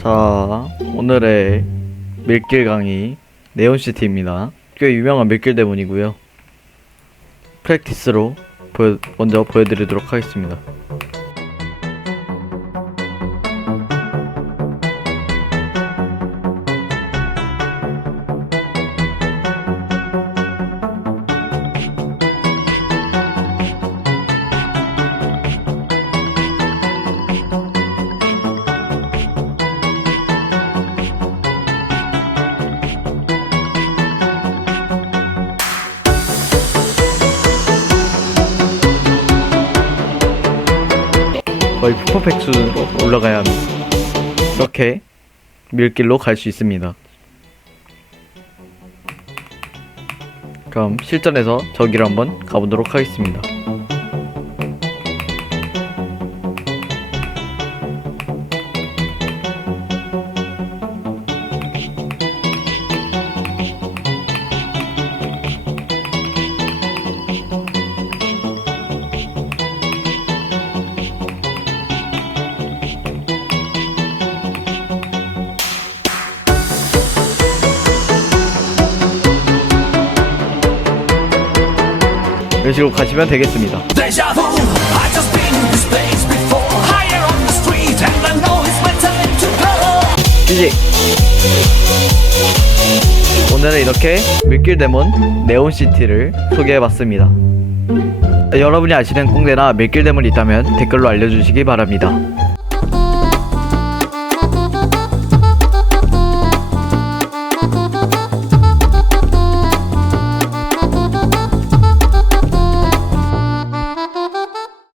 자, 오늘의 밀길 강의 네온시티입니다. 꽤 유명한 밀길 대문이고요. 프랙티스로 보여, 먼저 보여드리도록 하겠습니다. 거의 푸퍼팩 수준으로 올라가야 합니다. 이렇게 밀길로 갈 수 있습니다. 그럼 실전에서 저기를 한번 가보도록 하겠습니다. 이런 식으로 가시면 되겠습니다. 휴식! 오늘은 이렇게 밀길대문 네온시티를 소개해봤습니다. 여러분이 아시는 꽁대나 밀길대문이 있다면 댓글로 알려주시기 바랍니다.